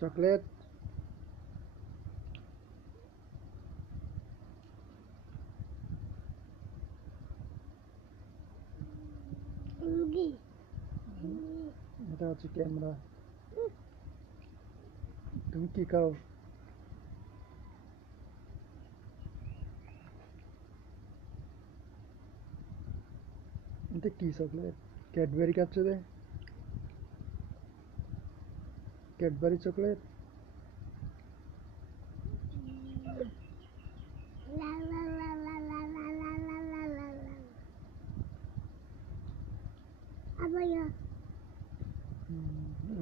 chocolate এটা হচ্ছে camera তুমি কি খাও এটা কি চকলেট ক্যাডবেরি খাচ্ছ রে ক্যাডবেরি চকলেট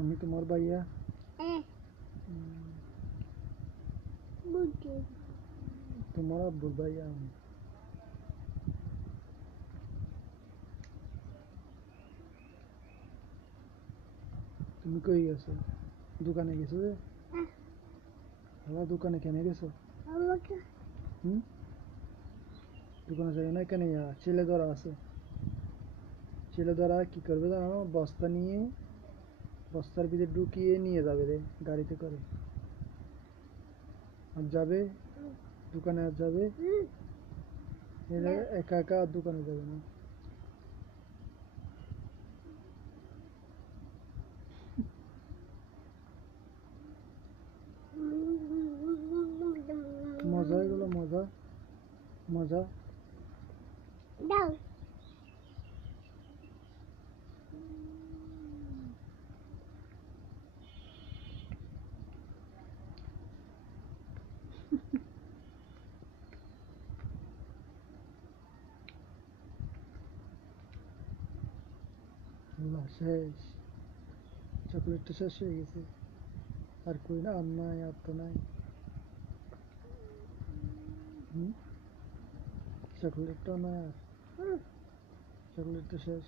আমি তোমার ভাইয়া তোমার আব্বুর ভাইয়া আমি তুমি কই গেছো দোকানে গেছো রে বাবা দোকানে কেন গেছো হুম দোকানে যাই না কেন ছেলে ধরা আছে ছেলে ধরা কি করবে জানো বস্তা নিয়ে বস্তার ভিতরে ঢুকিয়ে নিয়ে যাবে রে গাড়িতে করে আর যাবে দোকানে আর যাবে একা একা আর দোকানে যাবে না মজা এগুলো মজা মজা আল্লাহ শেষ চকলেটটা শেষ হয়ে গেছে আর কই না আর নাই আর তো নাই চকলেটটা নাই আর চকলেটটা শেষ